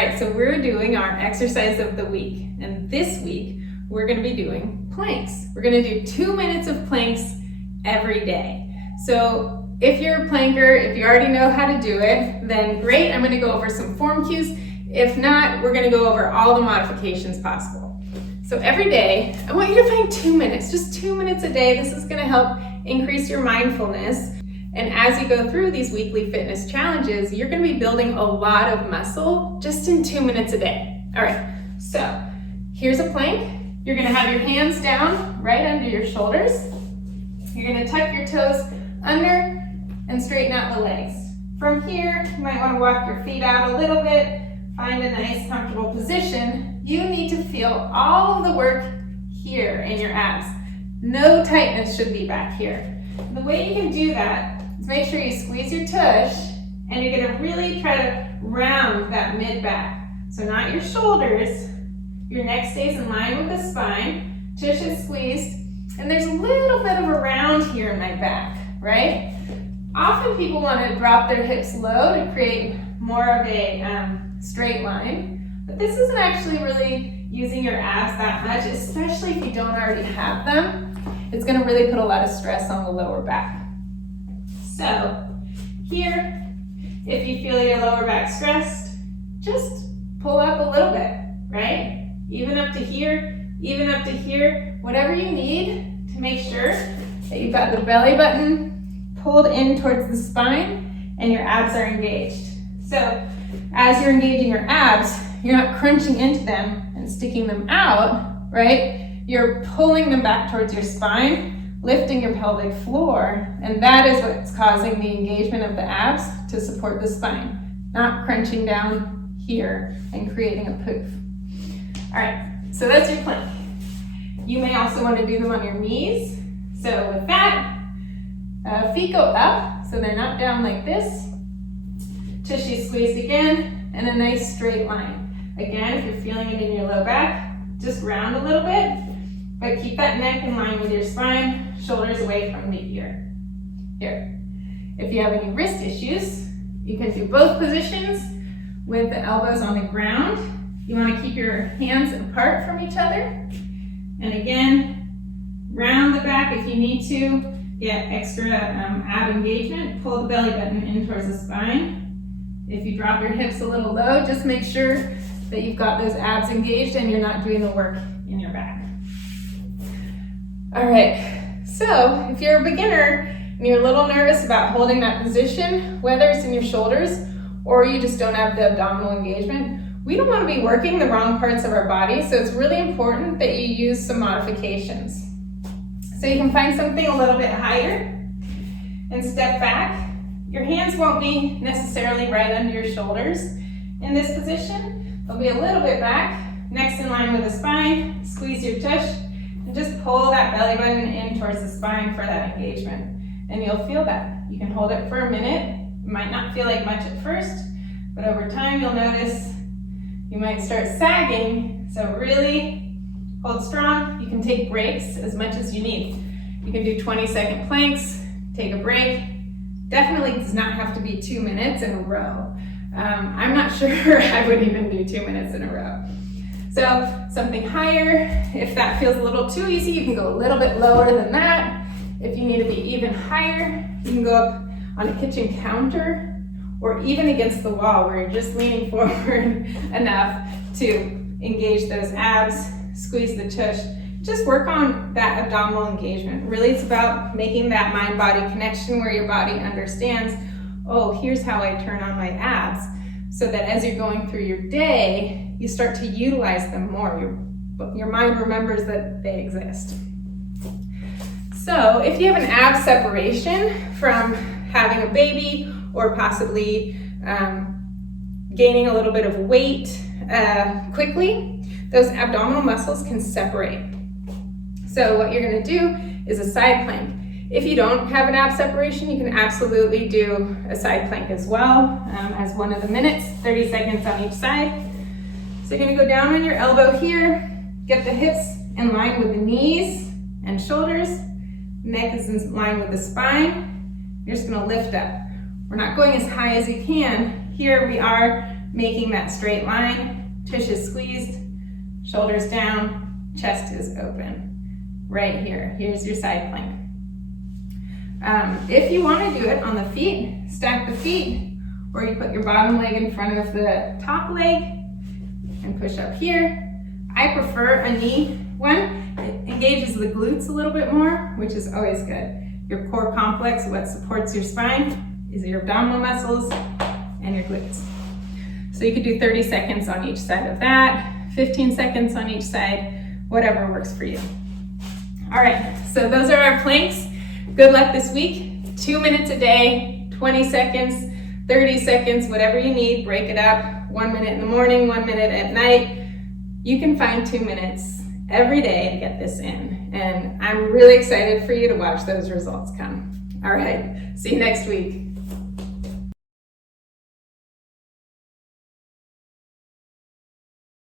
right, so we're doing our exercise of the week. And this week, we're gonna be doing planks. We're gonna do 2 minutes of planks every day. So if you're a planker, if you already know how to do it, then great, I'm gonna go over some form cues. If not, we're gonna go over all the modifications possible. So every day, I want you to find 2 minutes, just 2 minutes a day. This is gonna help increase your mindfulness. And as you go through these weekly fitness challenges, you're gonna be building a lot of muscle just in 2 minutes a day. All right, so here's a plank. You're gonna have your hands down right under your shoulders. You're gonna tuck your toes under and straighten out the legs. From here, you might wanna walk your feet out a little bit, find a nice comfortable position. You need to feel all of the work here in your abs. No tightness should be back here. The way you can do that is make sure you squeeze your tush, and you're gonna really try to round that mid back. So not your shoulders, your neck stays in line with the spine, tush is squeezed, and there's a little bit of a round here in my back, right? Often people wanna drop their hips low to create more of a straight line, but this isn't actually really using your abs that much, especially if you don't already have them. It's gonna really put a lot of stress on the lower back. So here, if you feel your lower back stressed, just pull up a little bit, right? Even up to here, whatever you need to make sure that you've got the belly button pulled in towards the spine and your abs are engaged. So as you're engaging your abs, you're not crunching into them and sticking them out, right? You're pulling them back towards your spine, lifting your pelvic floor, and that is what's causing the engagement of the abs to support the spine, not crunching down here and creating a poof. All right, so that's your plank. You may also want to do them on your knees. So with that, feet go up, so they're not down like this. Tushy squeezed again, and a nice straight line. Again, if you're feeling it in your low back, just round a little bit, but keep that neck in line with your spine, shoulders away from the ear. Here. If you have any wrist issues, you can do both positions with the elbows on the ground. You want to keep your hands apart from each other. And again, round the back if you need to. Get extra ab engagement. Pull the belly button in towards the spine. If you drop your hips a little low, just make sure that you've got those abs engaged and you're not doing the work in your back. All right, so if you're a beginner and you're a little nervous about holding that position, whether it's in your shoulders or you just don't have the abdominal engagement, we don't want to be working the wrong parts of our body, so it's really important that you use some modifications. So you can find something a little bit higher and step back. Your hands won't be necessarily right under your shoulders in this position. They'll be a little bit back, next in line with the spine. Squeeze your tush and just pull that belly button in towards the spine for that engagement. And you'll feel that. You can hold it for a minute. It might not feel like much at first, but over time you'll notice you might start sagging. So really hold strong. You can take breaks as much as you need. You can do 20-second planks, take a break. Definitely does not have to be 2 minutes in a row. I'm not sure I would even do 2 minutes in a row. So something higher, if that feels a little too easy, you can go a little bit lower than that. If you need to be even higher, you can go up on a kitchen counter or even against the wall where you're just leaning forward enough to engage those abs, squeeze the tush. Just work on that abdominal engagement. Really, it's about making that mind-body connection where your body understands, oh, here's how I turn on my abs, so that as you're going through your day, you start to utilize them more. Your mind remembers that they exist. So if you have an ab separation from having a baby or possibly gaining a little bit of weight quickly, those abdominal muscles can separate. So what you're gonna do is a side plank. If you don't have an ab separation, you can absolutely do a side plank as well as one of the minutes, 30 seconds on each side. So you're gonna go down on your elbow here, get the hips in line with the knees and shoulders, neck is in line with the spine. You're just gonna lift up. We're not going as high as you can. Here we are making that straight line. Tush is squeezed, shoulders down, chest is open. Right here, here's your side plank. If you want to do it on the feet, stack the feet, or you put your bottom leg in front of the top leg and push up here. I prefer a knee one. It engages the glutes a little bit more, which is always good. Your core complex, what supports your spine, is your abdominal muscles and your glutes. So you could do 30 seconds on each side of that, 15 seconds on each side, whatever works for you. All right, so those are our planks. Good luck this week. 2 minutes a day, 20 seconds, 30 seconds, whatever you need. Break it up. 1 minute in the morning, 1 minute at night. You can find 2 minutes every day to get this in. And I'm really excited for you to watch those results come. All right, see you next week.